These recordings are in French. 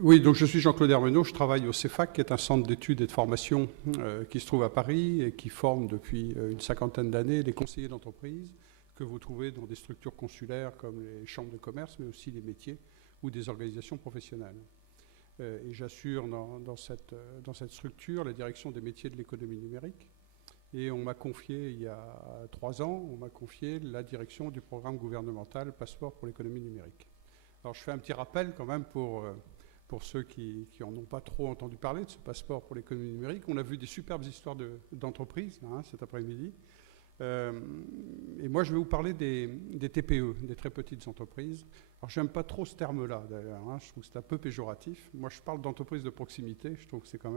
Oui, donc je suis Jean-Claude Hermenot, je travaille au CEFAC, qui est un centre d'études et de formation qui se trouve à Paris et qui forme depuis une cinquantaine d'années des conseillers d'entreprise que vous trouvez dans des structures consulaires comme les chambres de commerce, mais aussi les métiers ou des organisations professionnelles. Et j'assure dans cette structure la direction des métiers de l'économie numérique. Et on m'a confié, il y a 3 ans, on m'a confié la direction du programme gouvernemental Passeport pour l'économie numérique. Alors je fais un petit rappel quand même pour ceux qui n'en ont pas trop entendu parler de ce passeport pour l'économie numérique. On a vu des superbes histoires d'entreprises cet après-midi. Et moi je vais vous parler des TPE, des très petites entreprises. Alors j'aime pas trop ce terme-là d'ailleurs, je trouve que c'est un peu péjoratif. Moi je parle d'entreprise de proximité, je trouve que c'est quand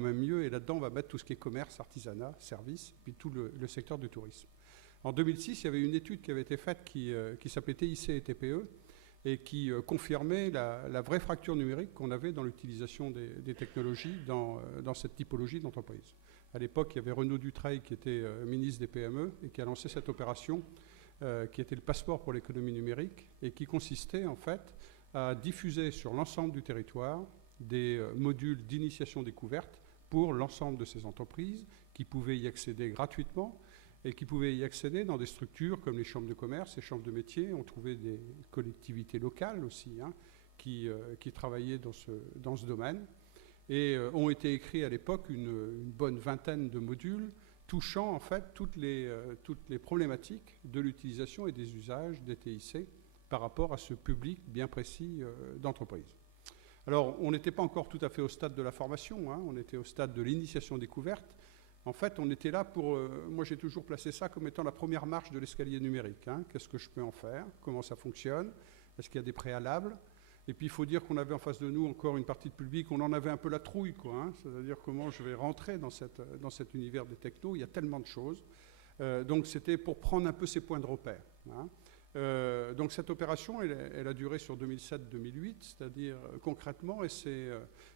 même mieux. Et là-dedans on va mettre tout ce qui est commerce, artisanat, services, puis tout le secteur du tourisme. En 2006, il y avait une étude qui avait été faite qui s'appelait TIC et TPE, et qui confirmait la vraie fracture numérique qu'on avait dans l'utilisation des technologies dans cette typologie d'entreprise. À l'époque, il y avait Renaud Dutreil qui était ministre des PME et qui a lancé cette opération qui était le passeport pour l'économie numérique et qui consistait en fait à diffuser sur l'ensemble du territoire des modules d'initiation découverte pour l'ensemble de ces entreprises qui pouvaient y accéder gratuitement et qui pouvaient y accéder dans des structures comme les chambres de commerce, les chambres de métiers. On trouvait des collectivités locales aussi qui travaillaient dans ce domaine. Et ont été écrits à l'époque une bonne vingtaine de modules touchant en fait toutes les problématiques de l'utilisation et des usages des TIC par rapport à ce public bien précis d'entreprise. Alors, on n'était pas encore tout à fait au stade de la formation, on était au stade de l'initiation découverte. En fait, on était là pour... moi, j'ai toujours placé ça comme étant la première marche de l'escalier numérique. Qu'est-ce que je peux en faire? Comment ça fonctionne? Est-ce qu'il y a des préalables? Et puis, il faut dire qu'on avait en face de nous encore une partie de public, on en avait un peu la trouille, quoi. C'est-à-dire comment je vais rentrer dans cet univers des technos. Il y a tellement de choses. Donc, c'était pour prendre un peu ces points de repère. Donc, cette opération, elle a duré sur 2007-2008, c'est-à-dire concrètement, et c'est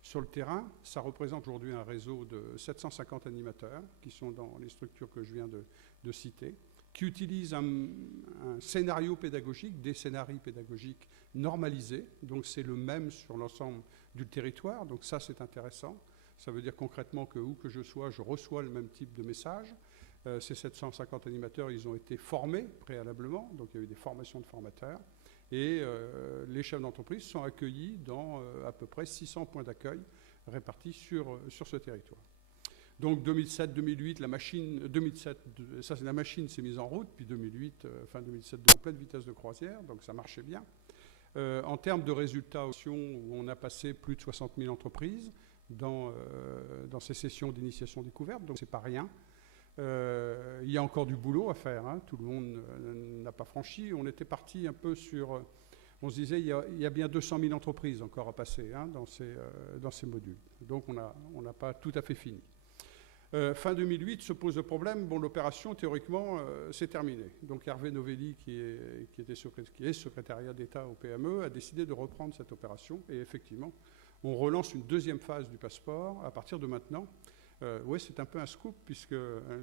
sur le terrain, ça représente aujourd'hui un réseau de 750 animateurs qui sont dans les structures que je viens de citer, qui utilisent un scénario pédagogique, des scénarios pédagogiques normalisés. Donc c'est le même sur l'ensemble du territoire. Donc ça, c'est intéressant. Ça veut dire concrètement que où que je sois, je reçois le même type de message. Ces 750 animateurs, ils ont été formés préalablement. Donc il y a eu des formations de formateurs. Et les chefs d'entreprise sont accueillis dans à peu près 600 points d'accueil répartis sur ce territoire. Donc 2007-2008, la machine s'est mise en route, puis 2008, fin 2007, en pleine vitesse de croisière, donc ça marchait bien. En termes de résultats, on a passé plus de 60 000 entreprises dans ces sessions d'initiation découverte, donc c'est pas rien. Il y a encore du boulot à faire, tout le monde n'a pas franchi. On était parti un peu sur... On se disait, il y a bien 200 000 entreprises encore à passer dans ces modules. Donc on n'a pas tout à fait fini. Fin 2008 se pose le problème, l'opération théoriquement c'est terminé. Donc Hervé Novelli qui est secrétariat d'État au PME a décidé de reprendre cette opération et effectivement on relance une deuxième phase du passeport à partir de maintenant. Oui, c'est un peu un scoop puisque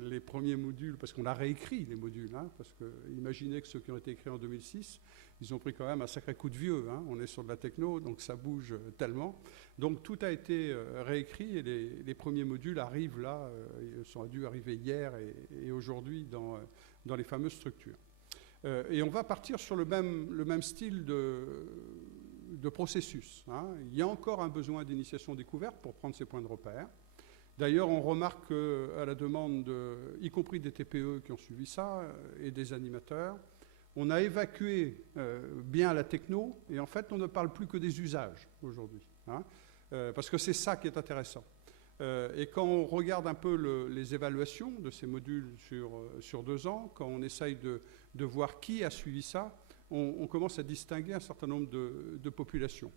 les premiers modules, parce qu'on a réécrit les modules, parce que imaginez que ceux qui ont été écrits en 2006, ils ont pris quand même un sacré coup de vieux. On est sur de la techno, donc ça bouge tellement. Donc tout a été réécrit et les premiers modules arrivent là, ils sont dû arriver hier et aujourd'hui dans les fameuses structures. Et on va partir sur le même style de processus. Il y a encore un besoin d'initiation découverte pour prendre ces points de repère. D'ailleurs, on remarque qu'à la demande, y compris des TPE qui ont suivi ça, et des animateurs, on a évacué bien la techno, et en fait, on ne parle plus que des usages aujourd'hui. Parce que c'est ça qui est intéressant. Et quand on regarde un peu les évaluations de ces modules sur 2 ans, quand on essaye de voir qui a suivi ça, on commence à distinguer un certain nombre de populations.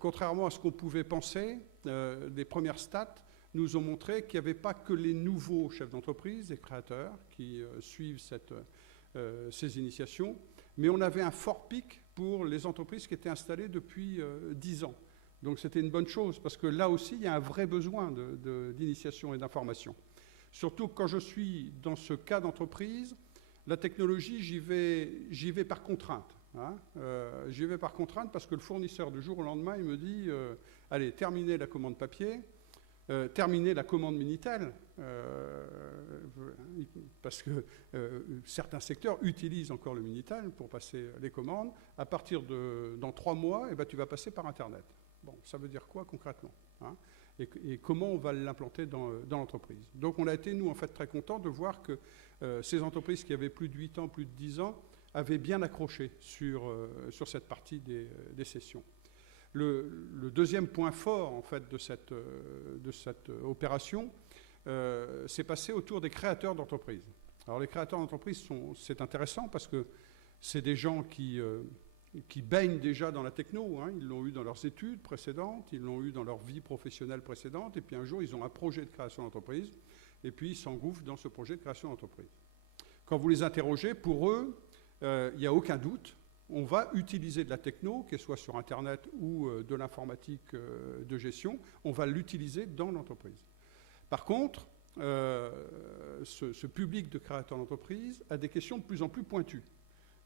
Contrairement à ce qu'on pouvait penser, les premières stats nous ont montré qu'il n'y avait pas que les nouveaux chefs d'entreprise, les créateurs, qui suivent ces initiations, mais on avait un fort pic pour les entreprises qui étaient installées depuis 10 ans. Donc c'était une bonne chose, parce que là aussi, il y a un vrai besoin d'initiation et d'information. Surtout quand je suis dans ce cas d'entreprise, la technologie, j'y vais par contrainte. Hein. J'y vais par contrainte parce que le fournisseur, du jour au lendemain, il me dit allez, terminez la commande papier, terminez la commande Minitel, parce que certains secteurs utilisent encore le Minitel pour passer les commandes. À partir dans 3 mois, eh ben, tu vas passer par Internet. Bon, ça veut dire quoi concrètement, hein, et comment on va l'implanter dans l'entreprise. Donc on a été, nous, en fait, très contents de voir que ces entreprises qui avaient plus de 8 ans, plus de 10 ans, avaient bien accroché sur cette partie des sessions. Le deuxième point fort, en fait, de cette opération, c'est passé autour des créateurs d'entreprises. Alors les créateurs d'entreprises, c'est intéressant parce que c'est des gens qui baignent déjà dans la techno, hein. Ils l'ont eu dans leurs études précédentes, ils l'ont eu dans leur vie professionnelle précédente, et puis un jour, ils ont un projet de création d'entreprise, et puis ils s'engouffrent dans ce projet de création d'entreprise. Quand vous les interrogez, pour eux, il n'y a aucun doute, on va utiliser de la techno, qu'elle soit sur Internet ou de l'informatique de gestion, on va l'utiliser dans l'entreprise. Par contre, ce public de créateurs d'entreprise a des questions de plus en plus pointues.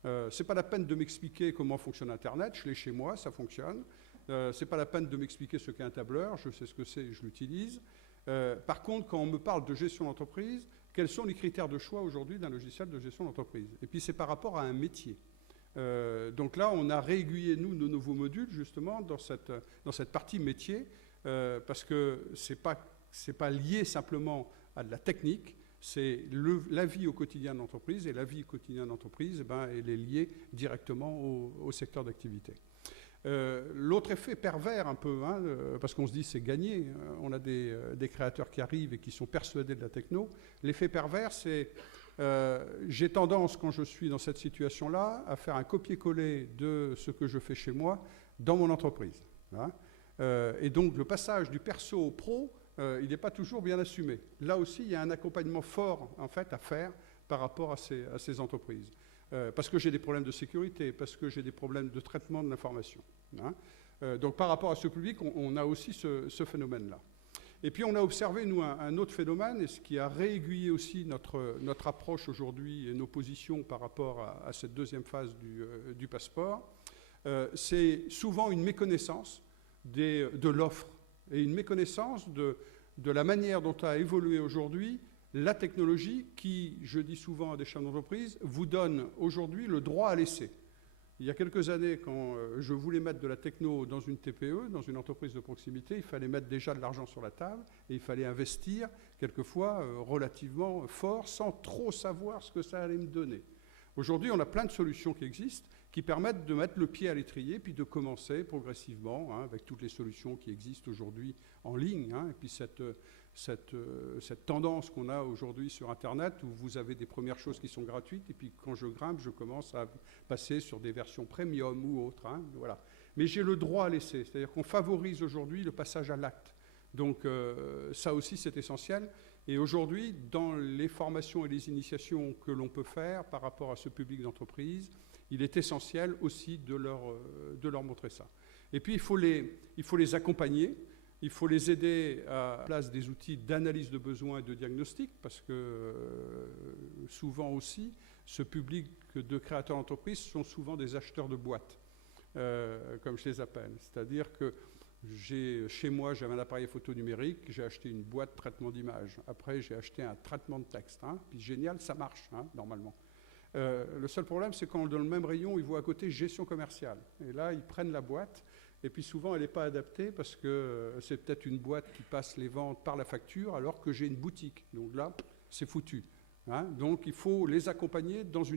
Ce n'est pas la peine de m'expliquer comment fonctionne Internet, je l'ai chez moi, ça fonctionne. Ce n'est pas la peine de m'expliquer ce qu'est un tableur, je sais ce que c'est et je l'utilise. Par contre, quand on me parle de gestion d'entreprise, quels sont les critères de choix aujourd'hui d'un logiciel de gestion d'entreprise? Et puis c'est par rapport à un métier. Donc là, on a réaiguillé, nous, nos nouveaux modules, justement, dans cette partie métier, parce que c'est pas lié simplement à de la technique, c'est la vie au quotidien de l'entreprise, et la vie au quotidien de l'entreprise, elle est liée directement au secteur d'activité. L'autre effet pervers un peu, hein, parce qu'on se dit c'est gagné, on a des créateurs qui arrivent et qui sont persuadés de la techno. L'effet pervers, c'est j'ai tendance, quand je suis dans cette situation-là, à faire un copier-coller de ce que je fais chez moi dans mon entreprise. Hein. Et donc le passage du perso au pro, il n'est pas toujours bien assumé. Là aussi, il y a un accompagnement fort en fait, à faire par rapport à ces entreprises. Parce que j'ai des problèmes de sécurité, parce que j'ai des problèmes de traitement de l'information. Hein. Donc par rapport à ce public, on a aussi ce phénomène-là. Et puis on a observé, nous, un autre phénomène, et ce qui a réaiguillé aussi notre approche aujourd'hui et nos positions par rapport à cette deuxième phase du passeport, c'est souvent une méconnaissance de l'offre et une méconnaissance de la manière dont a évolué aujourd'hui la technologie qui, je dis souvent à des chefs d'entreprise, vous donne aujourd'hui le droit à l'essai. Il y a quelques années, quand je voulais mettre de la techno dans une TPE, dans une entreprise de proximité, il fallait mettre déjà de l'argent sur la table et il fallait investir, quelquefois relativement fort, sans trop savoir ce que ça allait me donner. Aujourd'hui, on a plein de solutions qui existent, qui permettent de mettre le pied à l'étrier, puis de commencer progressivement, hein, avec toutes les solutions qui existent aujourd'hui en ligne, hein, et puis cette tendance qu'on a aujourd'hui sur Internet, où vous avez des premières choses qui sont gratuites, et puis quand je grimpe, je commence à passer sur des versions premium ou autres. Hein, voilà. Mais j'ai le droit à l'essai, c'est-à-dire qu'on favorise aujourd'hui le passage à l'acte. Donc ça aussi, c'est essentiel. Et aujourd'hui, dans les formations et les initiations que l'on peut faire par rapport à ce public d'entreprise, il est essentiel aussi de leur montrer ça. Et puis, il faut les accompagner, il faut les aider à place des outils d'analyse de besoins et de diagnostic, parce que souvent aussi, ce public de créateurs d'entreprises sont souvent des acheteurs de boîtes, comme je les appelle. C'est-à-dire que chez moi, j'avais un appareil photo numérique, j'ai acheté une boîte de traitement d'image. Après, j'ai acheté un traitement de texte. Hein, puis génial, ça marche, hein, normalement. Le seul problème, c'est quand dans le même rayon, ils voient à côté gestion commerciale. Et là, ils prennent la boîte, et puis souvent, elle n'est pas adaptée parce que c'est peut-être une boîte qui passe les ventes par la facture, alors que j'ai une boutique. Donc là, c'est foutu. Hein. Donc, il faut les accompagner dans une